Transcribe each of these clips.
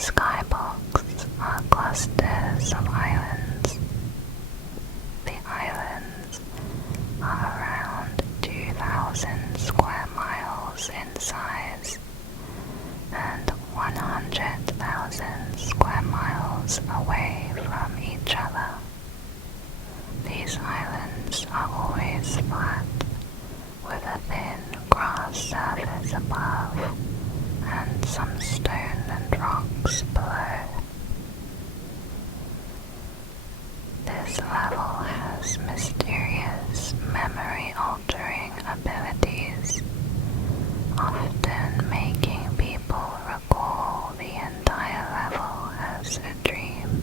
skybox are clusters of islands. The islands are around 2,000 square miles in size and 100,000 square miles away from each other. These islands are always flat, with a thin grass surface above and some stone and rocks below. This level has mysterious memory-altering abilities, often making people recall the entire level as a dream.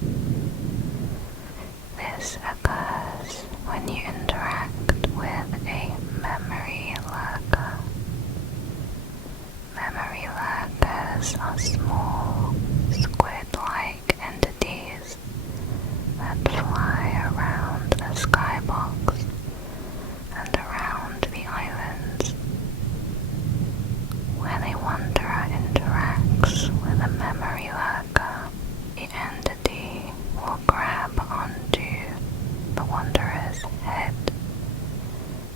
This occurs when you interact with a memory lurker. Memory lurkers are small, squid-like entities that fly around the skybox and around the islands. When a wanderer interacts with a memory lurker, the entity will grab onto the wanderer's head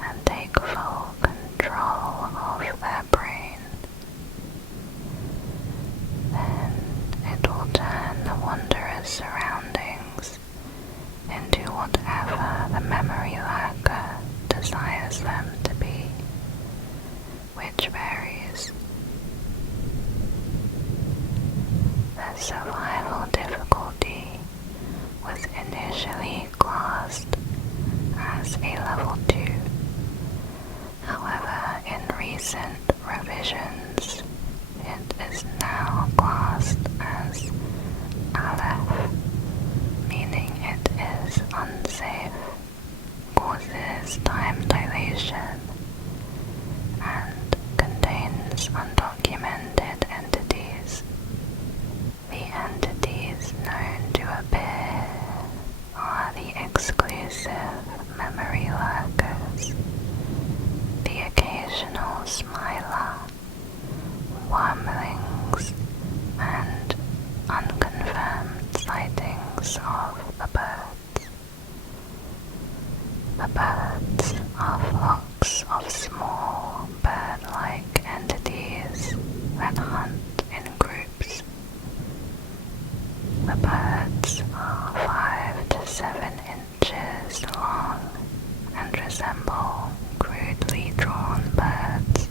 and take full control of their brain. Then it will turn the wanderer's surroundings into whatever the memory lurker desires them to be, which varies. The survival difficulty was initially classed as a level 2. However, in recent revisions, it is now classed as Aleph, meaning it is unsafe, causes time dilation, and contains undocumented entities. The entities known to appear are the exclusive memory lurkers, the occasional smiler, wormlings, and unconfirmed sightings of the birds. The birds are flocks of small bird-like entities that hunt in groups. The birds are 5 to 7 inches long and resemble crudely drawn birds.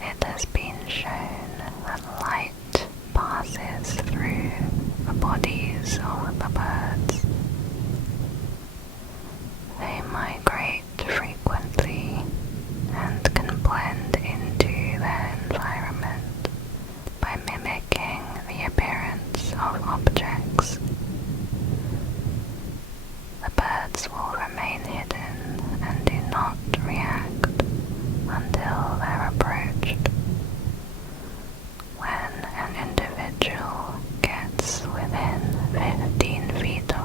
It has been shown that light passes through the bodies of the birds. They migrate frequently and can blend into their environment by mimicking the appearance of objects. The birds will remain hidden and do not react until they're approached. When an individual gets within 15 feet of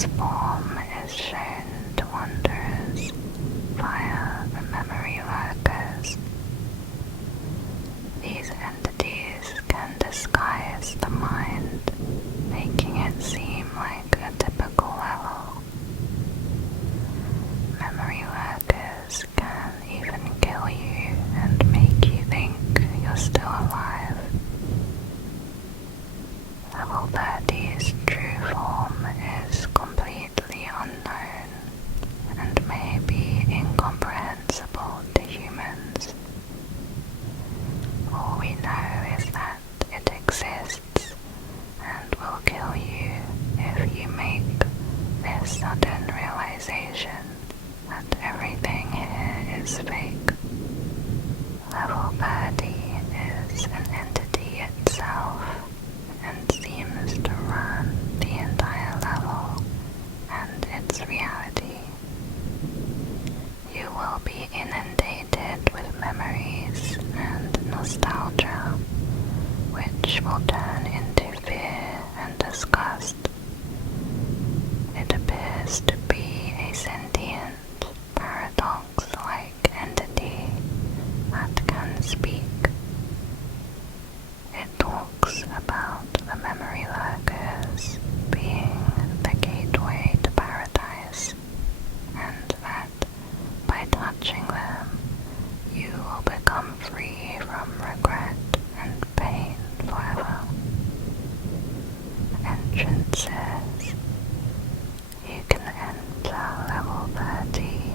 this form is shown to wanderers via the memory lurkers. These entities can disguise the mind, making it seem like a typical level. Memory lurkers can even kill you and make you think you're still alive. Level 30's true form is completely unknown and may be incomprehensible to humans. All we know is that it exists and will kill you if you make this sudden realization that everything here is fake. Level 30 is an entity itself and seems to run the entire level and its reality. You will be inundated with memories and nostalgia, which will turn into fear and disgust. It appears to be a sentient, paradox-like entity that can speak. It talks about the memory lurkers being the gateway to paradise, and that by touching them, you will become free from regret and pain forever. Entrances. You can enter level 30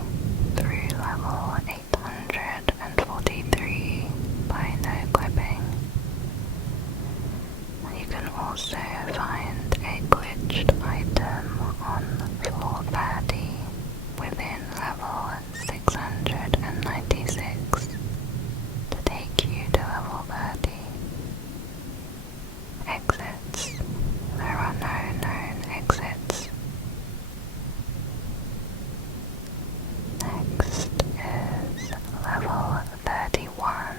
through level 843 by no clipping. You can also find a glitched item on floor 30 within level 696 to take you to level 30. Exits. There are no known exits. Next is level 31,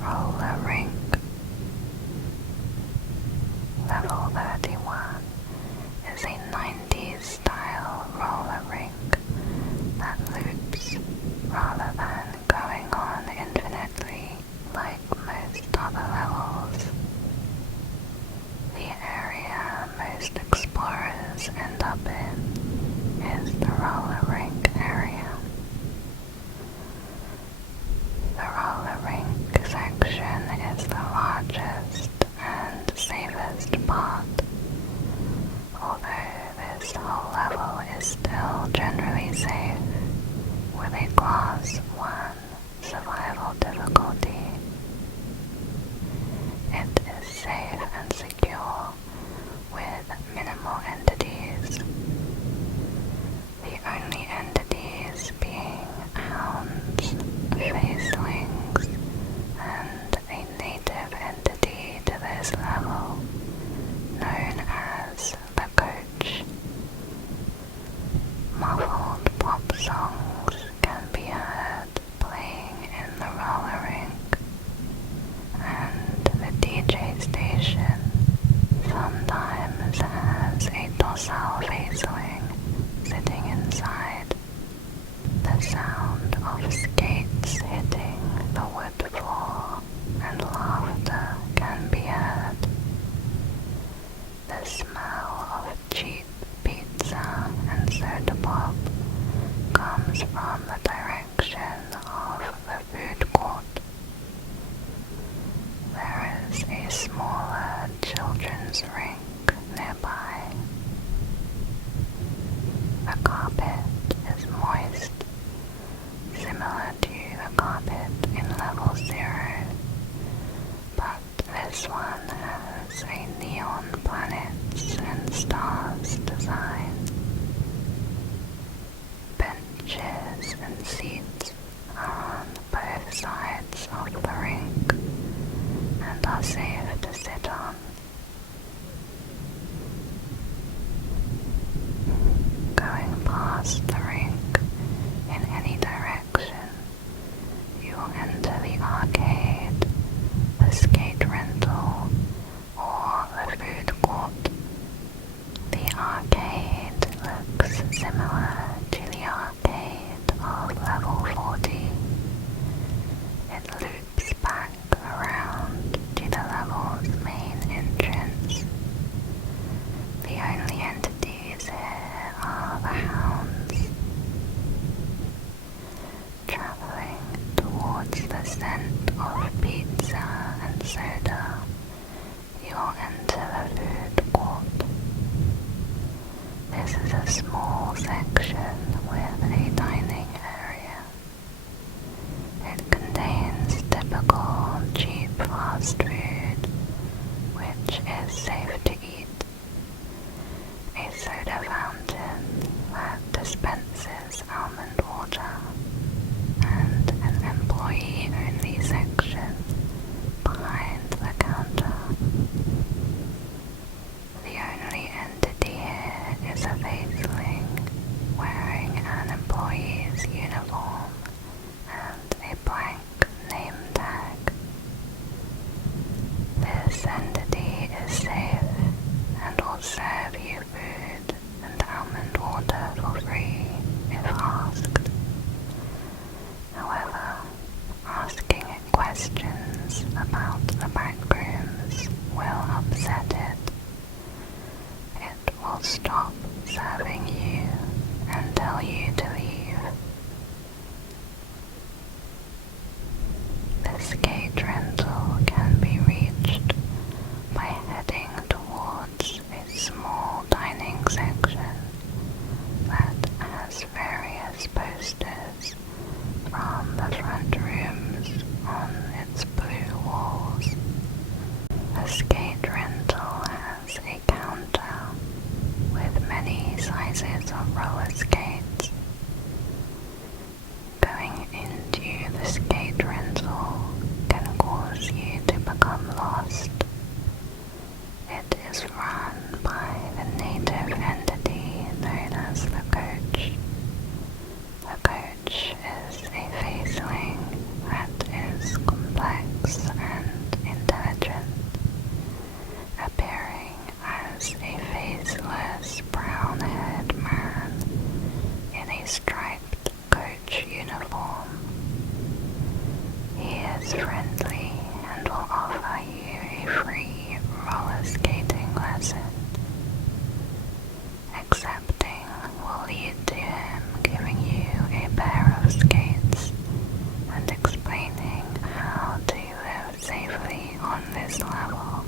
Roller Rink. Level 31 is a 90s style roller rink that loops rather than going on infinitely like most other levels. The area most explorers end up in is the roller rink area. The roller rink section is the largest and safest part, although this whole level is still generally safe with a class 1 survival difficulty. It is safe and secure with minimal entities. The only entities being hounds, facelings, and a native entity to this level known as the Coach. Muffled pop songs can be heard playing in the roller rink, and the DJ station sometimes has a docile faceling sitting inside. The sound of skates hitting the wood floor and laughter can be heard. The smell of cheap pizza and soda pop comes from the direction of the food court. There is a smaller children's rink nearby. The carpet is moist, similar to the carpet in level 0, but this one has a neon planets and stars design. Benches and seats are on both sides of the rink and are safe to sit on. Going past the rink in any direction, you will enter the arcade, the skate rental, or the food court. The arcade Similar to the arcade of level 40, it loops back around to the level's main entrance. The only entities here are the hounds. Traveling towards the scent of pizza and soda, you'll enter the food court. This is a small section with a dining area. It contains typical cheap fast food, which is safe to eat. A soda fountain that dispenses almond water, and an employee-only section behind the counter. The only entity here is a faceling wearing an employee's uniform and a blank name tag. This entity is safe and will serve you food and almond water for free if asked. However, asking it questions about the backrooms will upset it. It will stop serving you and tell you to leave. This gate rental can be reached by heading towards a small dining section that has various posters from the front rooms on its blue walls. The skate rental has a counter with many sizes of roller skates. Going into the skate rental can cause you to become lost. It is run by the native entity known as the coach. The coach is a faceling that is complex and intelligent, appearing as a faceless brown-haired man in a striped coach uniform. He is friendly and will offer you a free roller skating lesson. Accepting will lead to him giving you a pair of skates and explaining how to live safely on this level.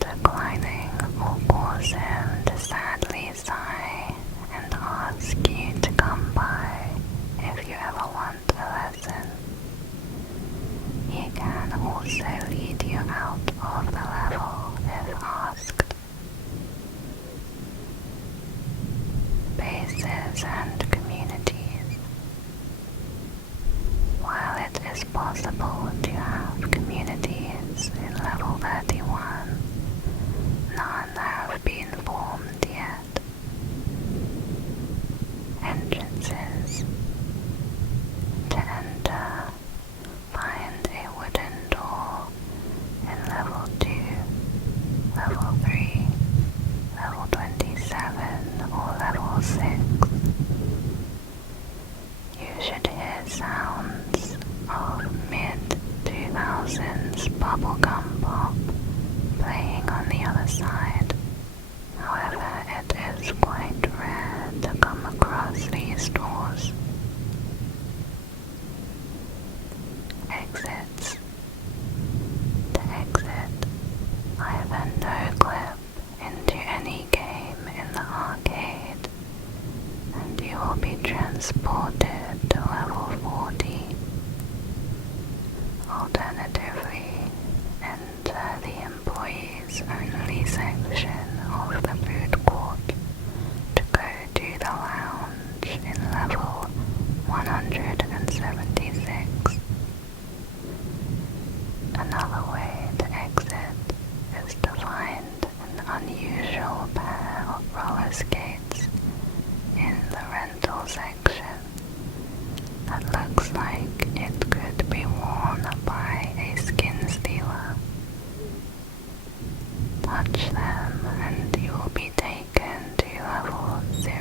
Declining will cause him to sadly sigh and ask you to come by if you ever want a lesson. He can also lead you out of the level if asked. Bases and communities. While it is possible to have communities in level 31, none have been formed yet. Entrances. To enter, find a wooden door in level 2, level 3, level 27, or level 6. You should hear sounds of mid-2000s bubblegum pop playing on the other side. However, it is quite rare to come across these doors. Exits. To exit, either no-clip into any game in the arcade, and you will be transported to level 40. Alternatively, enter the employees-only section of the food court to go to the lounge in level 176. Another way to exit is to find an unusual pair of roller skates in the rental section that looks like it could be worn by a skin stealer. Touch them and you will be taken to level 0.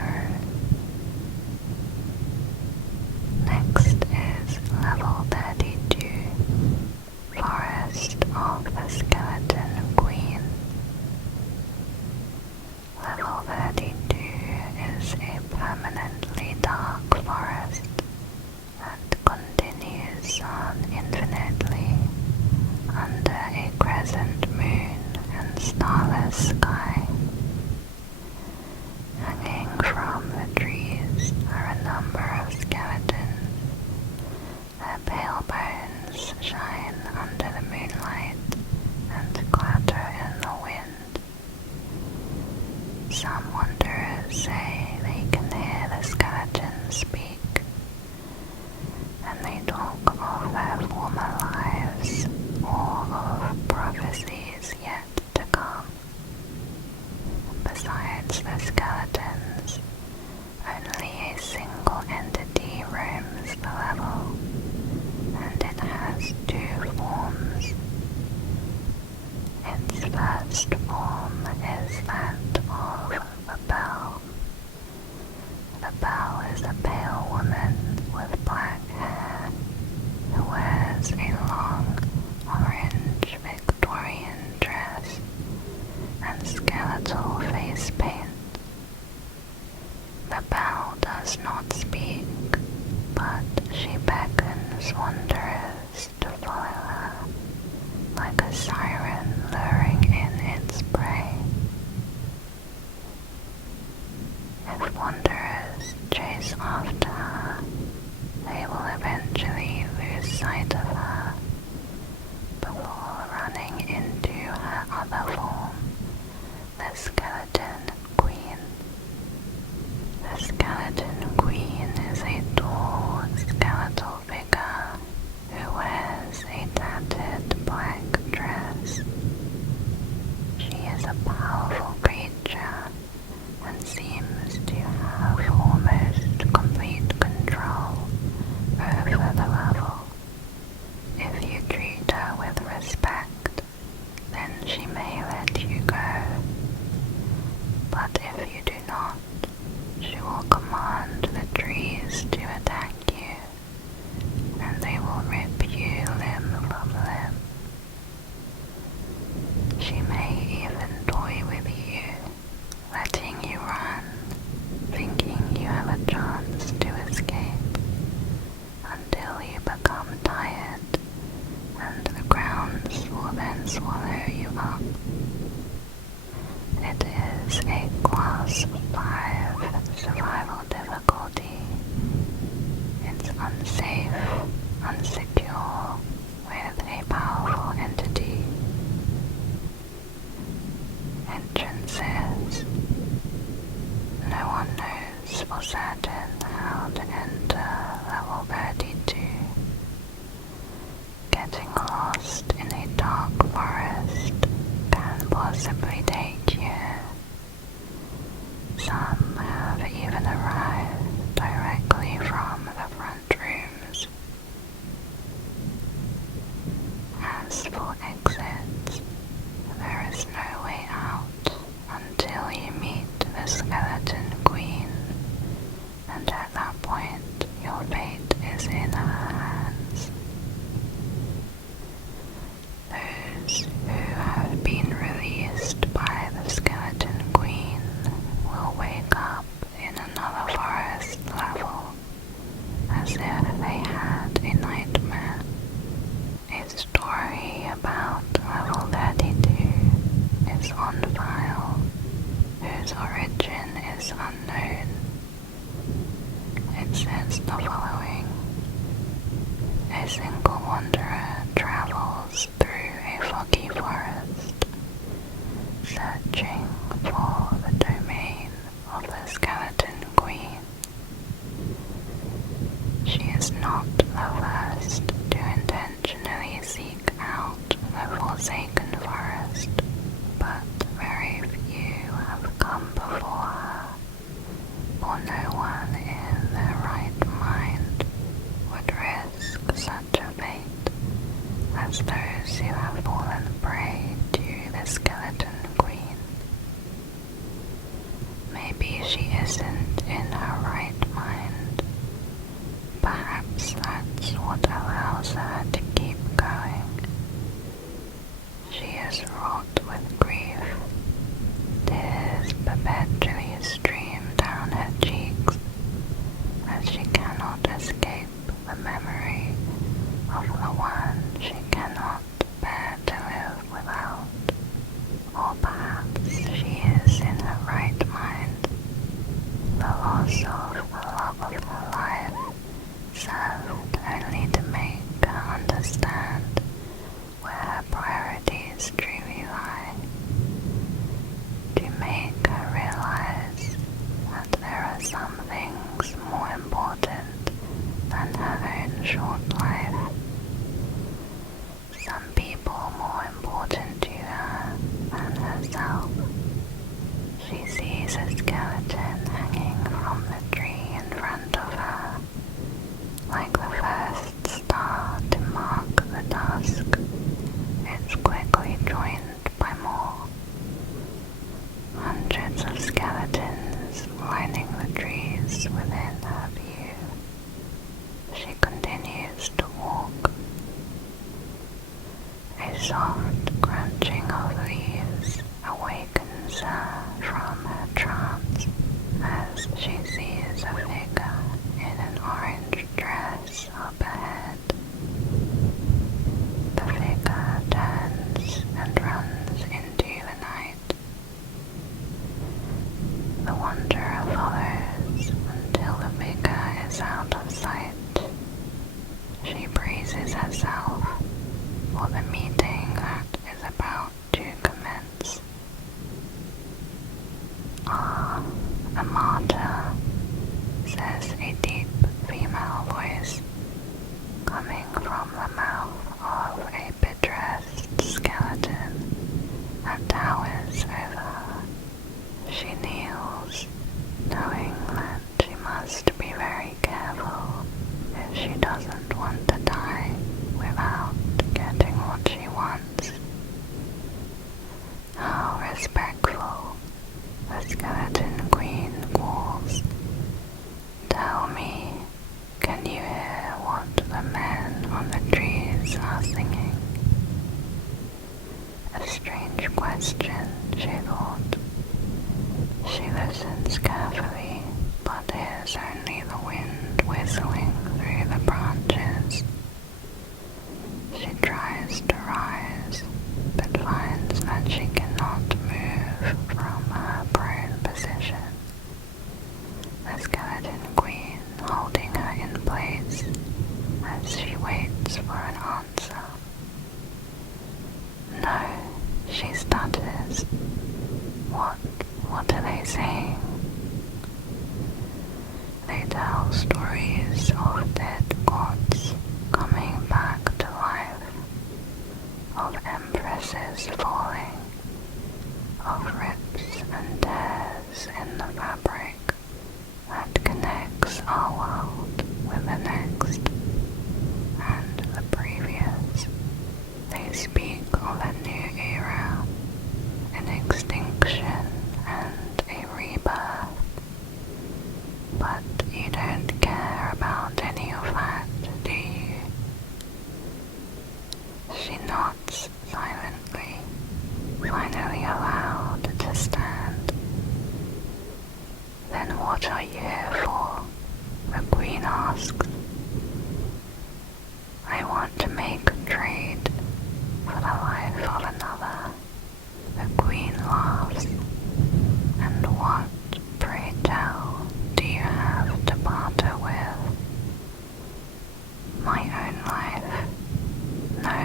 permanently dark forest that continues on infinitely under a crescent moon and starless sky. Hanging from the trees are a number of skeletons. Their pale bones shine under the moonlight and clatter in the wind. Some wanderers say they can hear the skeletons speak, and they talk of their former lives or of prophecies yet to come. Besides the skeletons, only a single entity roams the level, and it has two forms. Its first form is that of the Bell. The Bell is a pale woman with black hair who wears a long orange Victorian dress and skeletal face paint. The Bell does not speak, but she beckons wanderers to follow her, like a siren luring in its prey. If wanderers chase after her, they will eventually lose sight of her before running into her other form, the Skeleton Queen. The Skeleton Queen is a tall skeletal figure who wears a tattered black dress. She is a powerful creature and seems to have almost complete control over the level. If you treat her with respect, then she may let you go. But if you do not, she will command the trees to attack you, and they will rip you limb from limb. She may even toy with you, letting you run, thinking you have a chance to escape, until you become tired, and the grounds will then swallow you up. It is a class 5 survival difficulty. It's unsafe, unsecure, with a powerful entity. Entrances. No one knows for certain how to enter level 32. Getting lost in a dark forest can possibly take years. Some have even arrived directly from the front rooms. As for exits, there is no way out until you meet the Skeleton Queen, and at that point your fate is in her hands. Those who have been released by the Skeleton Queen will wake up in another forest level, as if they had a nightmare. A story about level 32 is on file, whose origin is unknown. It says the following: a single wanderer travels through a foggy forest, searching for the domain of the Skeleton Queen. She is not the first to intentionally seek out the forsaken forest, but very few have come before her, for no one in their right mind would risk such a fate. loss of the love of her life served only to make her understand where her priorities truly lie, to make her realize that there are some things more important than her own short life, some people more important to her than herself. She sees a skeleton hanging from the tree in front of her, like the first star to mark the dusk. It's quickly joined by more. Hundreds of skeletons lining the trees within her view. She continues to walk. A soft crunching of leaves awakens her from her trance as she sees a figure in an orange dress up ahead. The figure turns and runs into the night. The wanderer follows until the figure is out of sight. She braces herself for the meeting that is about to commence. "Ah, a martyr," says a deep female voice, coming from the mouth of a bedressed skeleton that towers over her. She kneels, knowing that she must be very careful if she doesn't want to die without getting what she wants. How respectful, the skeleton queen calls. "Tell me, can you hear what the men on the trees are singing?" A strange question, she thought. She listens carefully, but hears only the wind whistling through the branches. She tries to rise, but finds that she cannot move from her prone position. The skeleton queen holding her in place as she waits for an answer. "No," she stutters. What are they saying?" They tell stories of dead gods coming back to life, of empresses falling, of rips and tears in the fabric that connects our world with the next and the previous. They speak of a new era, an extinction and a rebirth. But you don't care about any of that, do you? She nods silently, finally allowed to stand. "Then what are you here for?" the queen asks. "I want to make a trade for the life of another." The queen laughs. "And what, pray tell, do you have to barter with?" "My own life. No,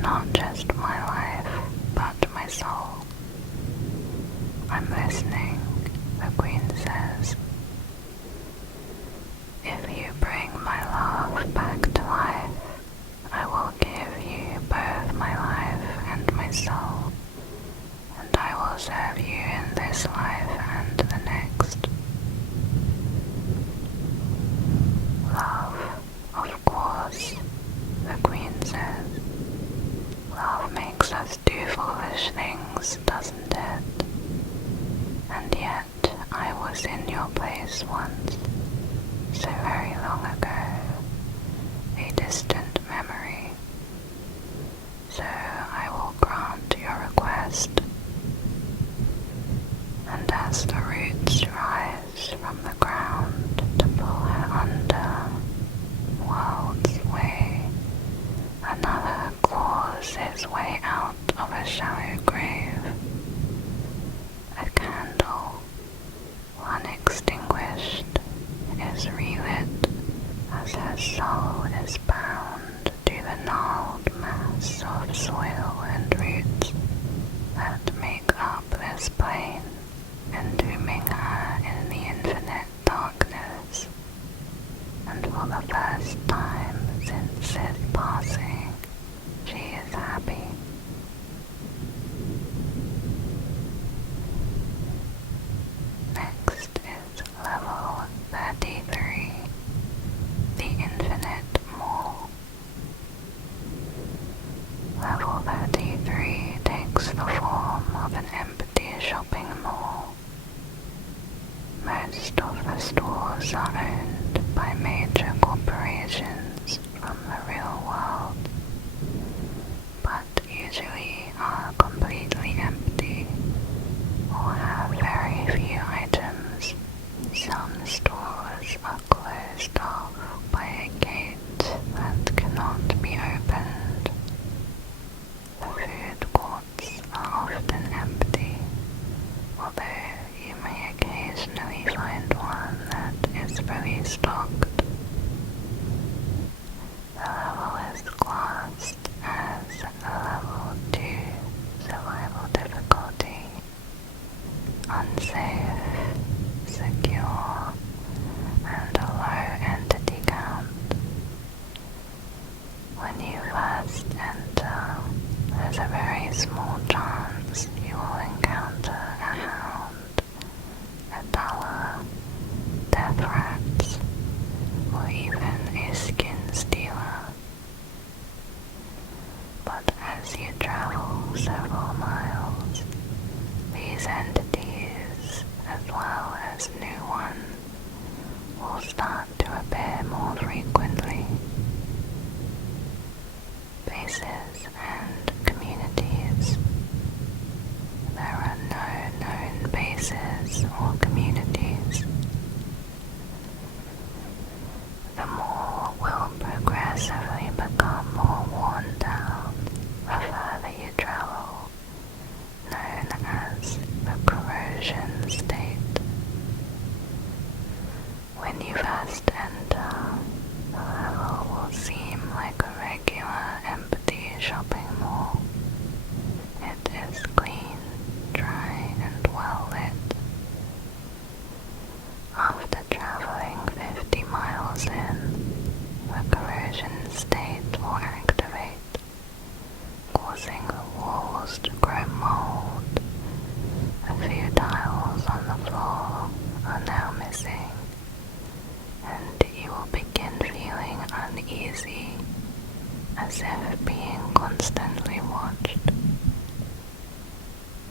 not just my life, but my soul." "I'm listening," the queen says. "If you bring my love back to life, I will give you both my life and my soul, and I will serve you in this life and the next." "Love, of course," the queen says. "Love makes us do foolish things, doesn't it? And yet I was in your place once, so very long ago, a distant memory. So I will grant your request." And as the roots rise from the ground to pull her under, worlds away, another claws his way out of a shallow grave. A candle, unextinguished, backrooms are owned by major corporations from the real world, but usually are completely empty or have very few items. Some stores are closed off by a gate that cannot be opened. The food courts are often empty, although you may occasionally find one that is fully stocked. The level is classed as a level 2 survival difficulty, unsafe, secure, and a low entity count. When you first enter, there's a very small chance you will encounter a hound, a dollar, death rats, or even a skin stealer. But as you travel several miles, these entities, as well as new ones, will start to appear more frequently. Bases and communities. There are no known bases or communities. The mall will progressively become more worn down the further you travel, known as the corrosion state. When you first enter, the level will seem like a regular empty shopping mall. It is clean, dry, and well lit. After traveling 50 miles in, the corrosion state will activate, causing the walls to grow mold. A few tiles on the floor are now missing, and you will begin feeling uneasy, as if being constantly watched.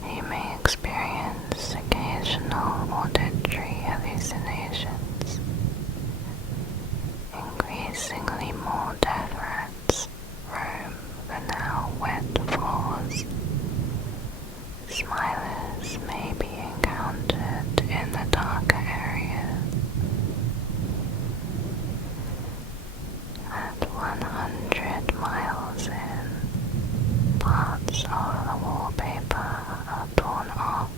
You may experience occasional auditory hallucinations. Increasingly more death rats roam the now wet floors. Smilers may be encountered in the darker areas. At 100 miles in, parts of the wallpaper are torn off.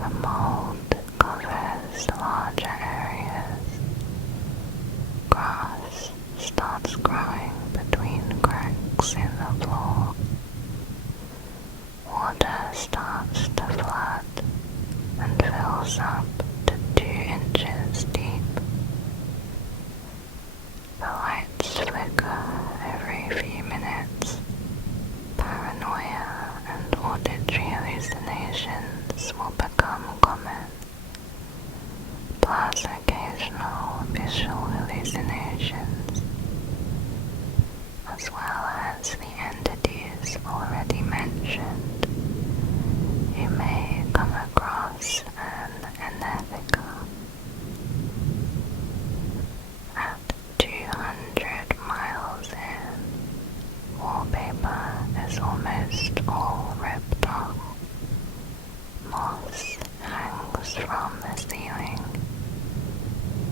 The mold covers larger areas. Grass starts growing between cracks in the floor. Water starts to flood and fills up to 2 inches deep. The lights flicker every few minutes. Paranoia and auditory hallucinations will become common, plus occasional visual hallucinations, as well as the entities already mentioned. You may come across an Anethika. At 200 miles in, wallpaper is almost all ripped off. Moss hangs from the ceiling,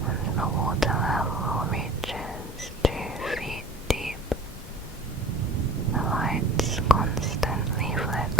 and the water level reaches 2 feet deep. The lights constantly flicker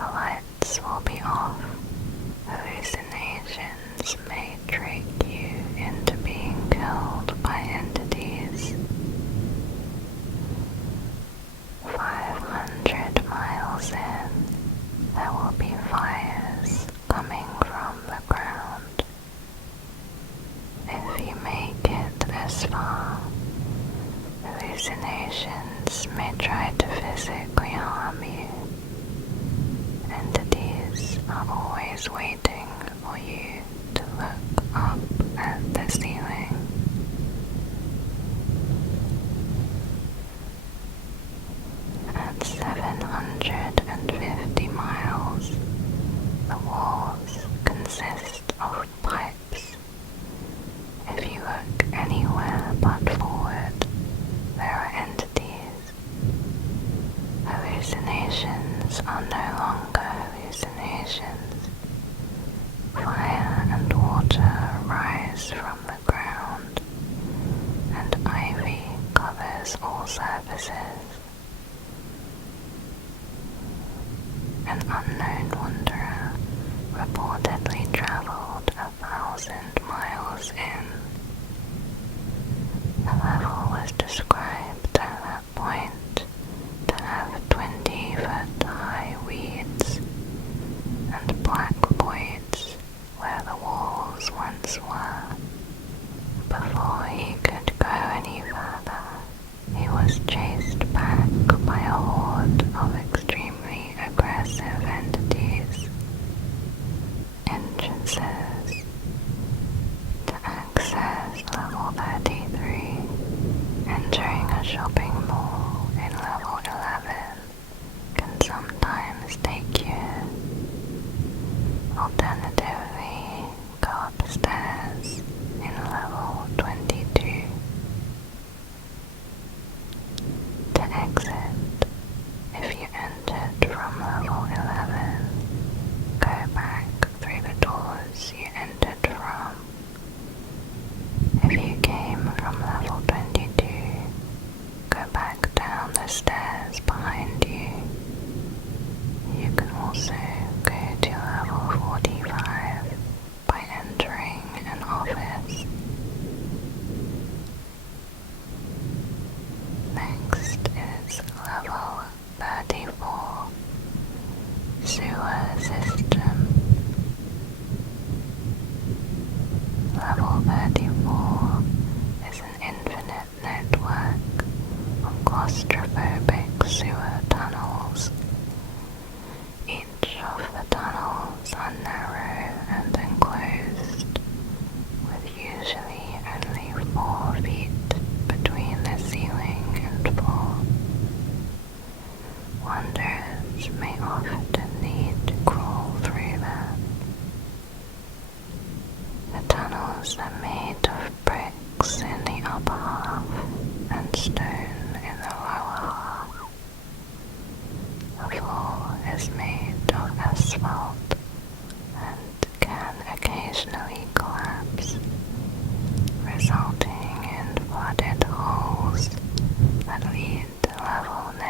the lights will be off. Hallucinations may trick you into being killed by entities. 500 miles in, there will be fires coming from the ground. If you make it this far, hallucinations may try to physically harm you. Entities are always waiting for you to look up at the ceiling. At 750 miles, the walls consist of pipes. If you look anywhere but forward, there are entities. Hallucinations are no longer hallucinations. Fire and water rise from the ground, and ivy covers all surfaces. An unknown wanderer reportedly traveled 1,000 miles in. The level was described at that point to have 20-foot-high weeds and black voids where the walls once were. Before he could go any further, he was chased back by a horde of extremely aggressive entities. Entrances. To access level 33, entering a shopping mall in level 11 can sometimes take years. Alternatively, go upstairs in level 22. To exit, if you entered from level 11, go back through the doors you entered from. If you came from level 22, go back down the stairs behind you. You can also go to level 45 by entering an office. Next is level 34, Sewer System. Level 34 is an infinite network of claustrophobic sewer tunnels. Each of the tunnels are narrow and enclosed, with usually only 4 feet between the ceiling and floor. Wanderers may often need to crawl through them. The tunnels are made of bricks in the upper half and stone in the lower half. The floor is made of asphalt and can occasionally collapse, resulting in flooded holes that lead to level -2.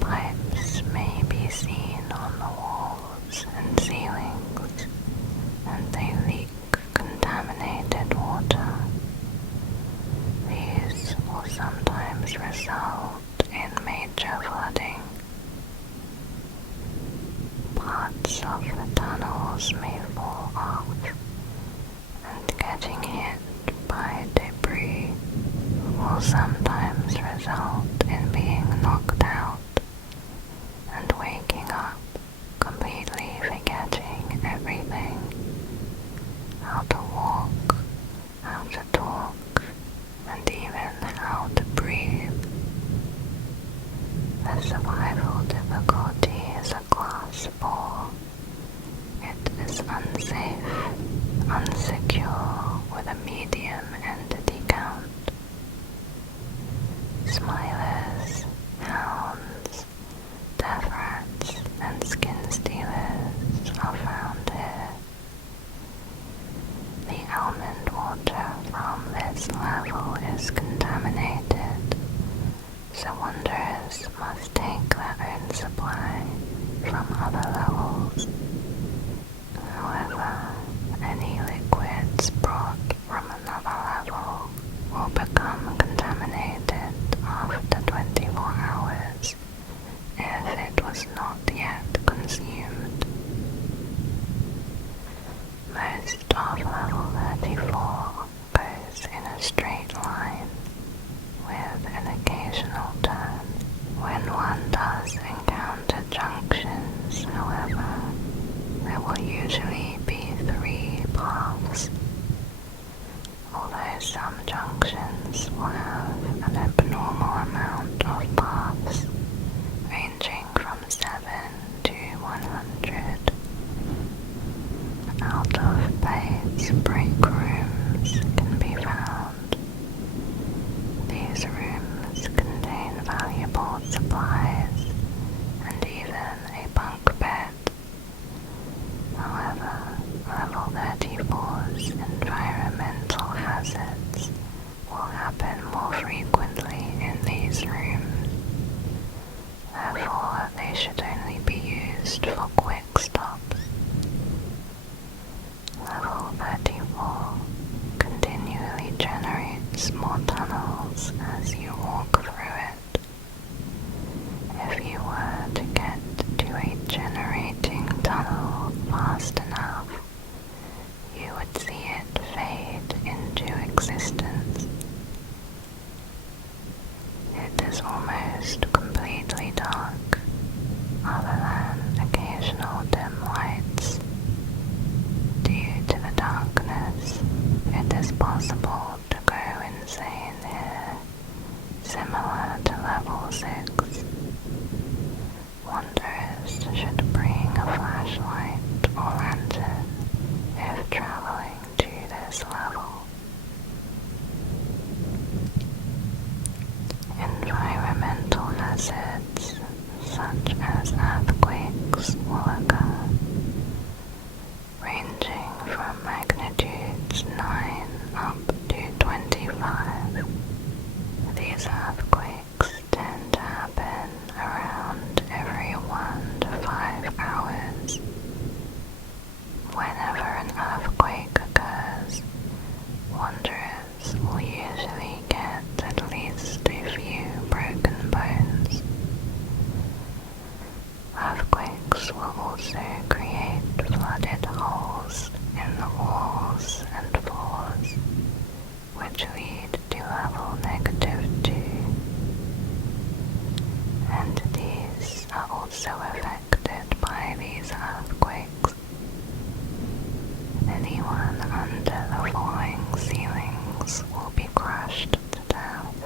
Pipes may be seen on the walls and ceilings, and they leak contaminated water. These will sometimes result in major flooding. Parts of the tunnels may fall off, and getting hit by debris will sometimes result in being knocked out and waking up completely forgetting everything. How to walk, how to talk, and even how to breathe. The survival difficulty is a class 4. It is unsafe, unsecure with a medium entity count. Smilers, hounds, death rats, and skin stealers are found here. The almond water from this level is contaminated, so wanderers must take supply from other levels. However, any liquids brought from another level will become contaminated after 24 hours if it was not yet consumed. Most of level 34 goes in a straight line, with an occasional turn. When one does encounter junctions, however, there will usually be 3 paths. Although some junctions will have an abnormal amount of paths, ranging from 7 to 100. Out-of-place backrooms can be found. These rooms contain valuable supplies and even a bunk bed. However, level 34's environmental hazards will happen more frequently in these rooms. Therefore, they should only be used for quick stops. Level 34 continually generates more tunnels as you walk through it. If you were to get to a generating tunnel fast enough, you would see it fade into existence. It is almost completely dark, other than occasional dim lights. Due to the darkness, it is possible to go insane here, similar to level 6. Wanderers should bring a flashlight or lantern if traveling to this level. Environmental hazards such as earthquakes will occur, ranging from magnitudes 9 up to 25. These earthquakes tend to happen around every 1 to 5 hours. Whenever an earthquake occurs, wanderers will usually get at least a few broken bones. Earthquakes will also create flooded holes in the walls and floors, which lead to level -2. Entities are also affected by these earthquakes. Anyone under the falling ceilings will be crushed to death.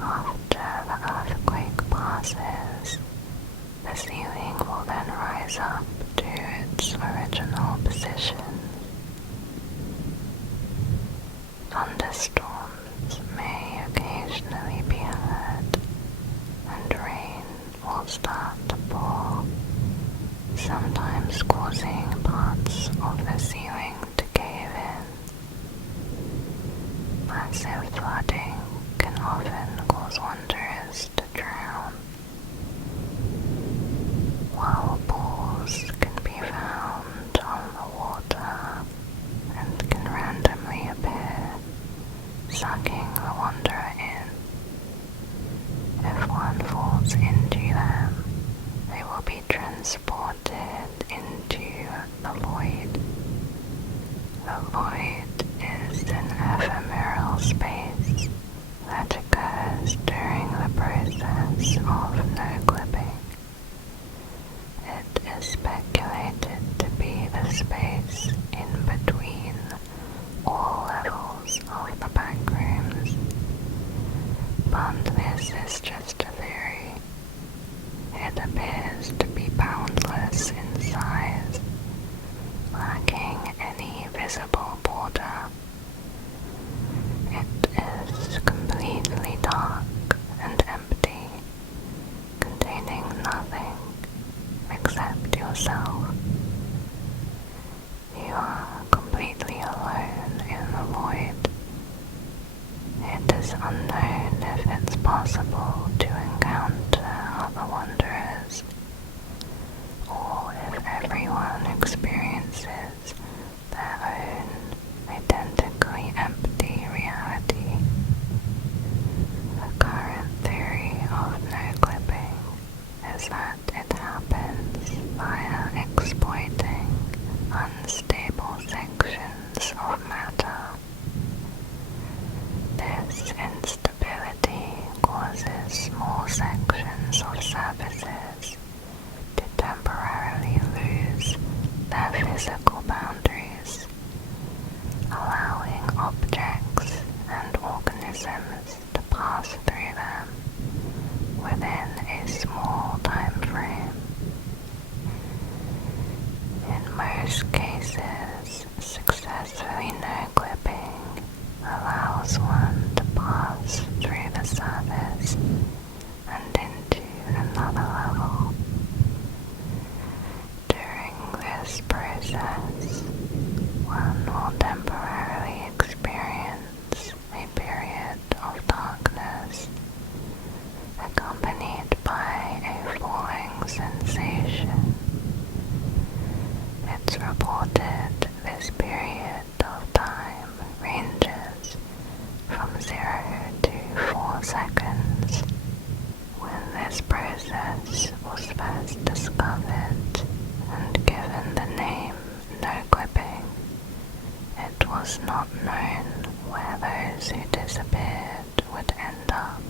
After the earthquake passes, the ceiling will then rise up to its original position. Thunderstorms may occasionally be heard, and rain will start to pour, sometimes causing parts of the ceiling to cave in. Massive flooding can often cause wanderers to drown. Whirlpools can be found on the water and can randomly appear, sucking the wanderer in. If one falls into them, they will be transported into the void. The void is an ephemeral space that occurs during the process of no-clipping. It is speculated to be the space in between all levels of the backrooms, but this is just a theory. It appears to be boundless in accompanied by a falling sensation. It's reported this period of time ranges from 0 to 4 seconds. When this process was first discovered and given the name no clipping, it was not known where those who disappeared would end up,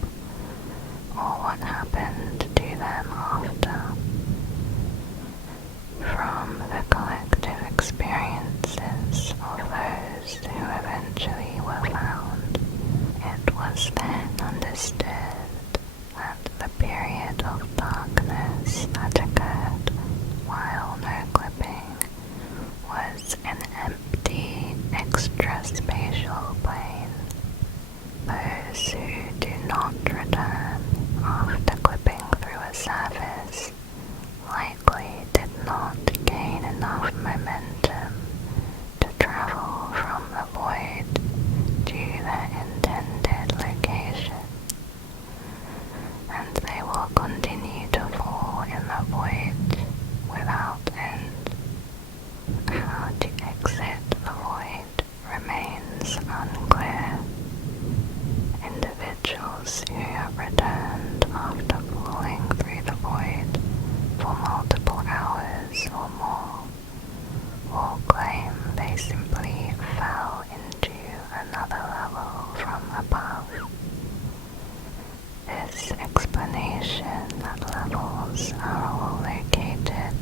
or what happened to them after. From the collective experiences of those who eventually were found, it was then understood that the period of darkness that occurred while no clipping was an empty extraspatial plane. Those who do not return after clipping through a surface likely did not gain enough momentum to travel from the void to their intended location, and they will continue to fall in the void without end. How to exit the void remains unclear. Individuals who have returned after falling through the void for multiple hours or more will claim they simply fell into another level from above. This explanation that levels are all located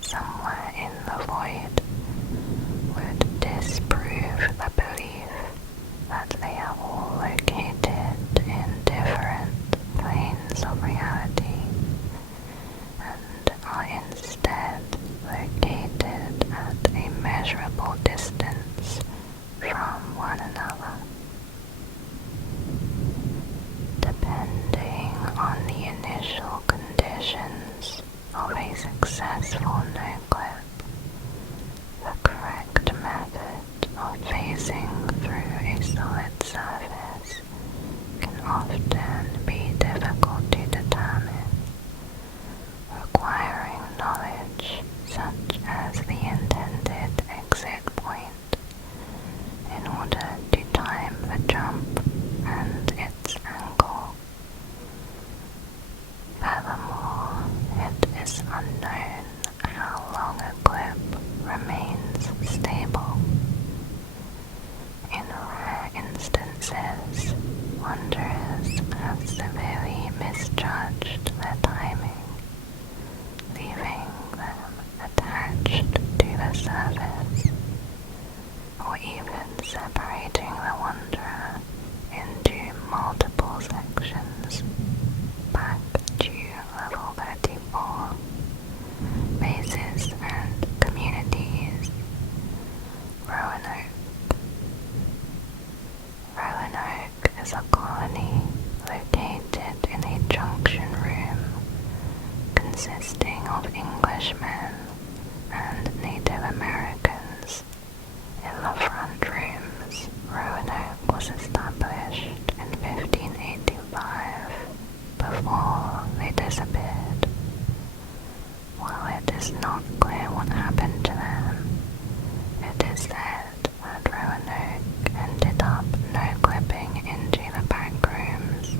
somewhere in the void would disprove the belief that they are all located in different planes of reality and are instead located at a measurable distance from one another. Depending on the initial conditions of a successful no-clip, the correct method of phasing through a solid surface can often be difficult to determine, requiring knowledge such as the intended exit point in order to time the jump and its angle. Furthermore, it is unknown how long a clip remains stable. In rare instances, wanderers have severely misjudged their timing, leaving them attached to the surface, or even separating the wanderer into multiple sections. Back to level 34. Bases and communities. Roanoke. Roanoke is a colony located in a junction room consisting of Englishmen and Native Americans. In the front rooms, Roanoke was established in 1585 before they disappeared. While it is not clear what happened to them, it is said that Roanoke ended up no-clipping into the backrooms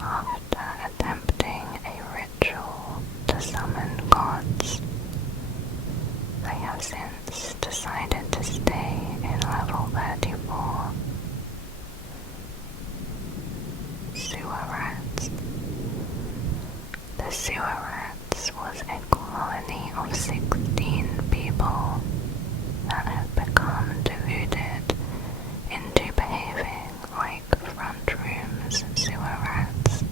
after attempting a ritual to summon gods. They have since decided to stay in level 34. Sewer rats. The sewer rats was a colony of 16 people that had become deluded into behaving like front rooms sewer rats,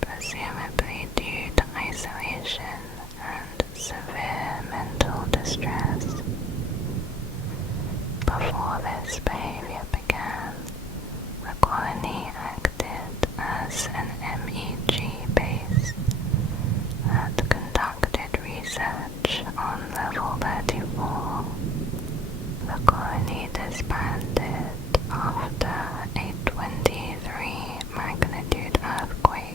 presumably due to isolation and severe mental distress. Before this behavior began, the colony acted as an MEG base that conducted research on level 34. The colony disbanded after a 23 magnitude earthquake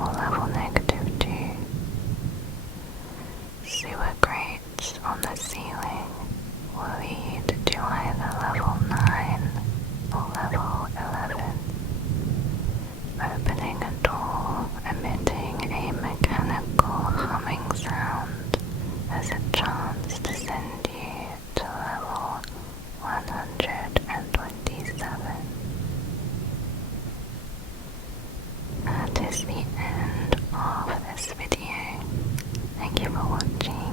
or level -2. Sewer grates on the ceiling will lead to either level 9 or level 11. Opening a door emitting a mechanical humming sound has a chance to send you to level 127. That is the end of this video. Thank you for watching.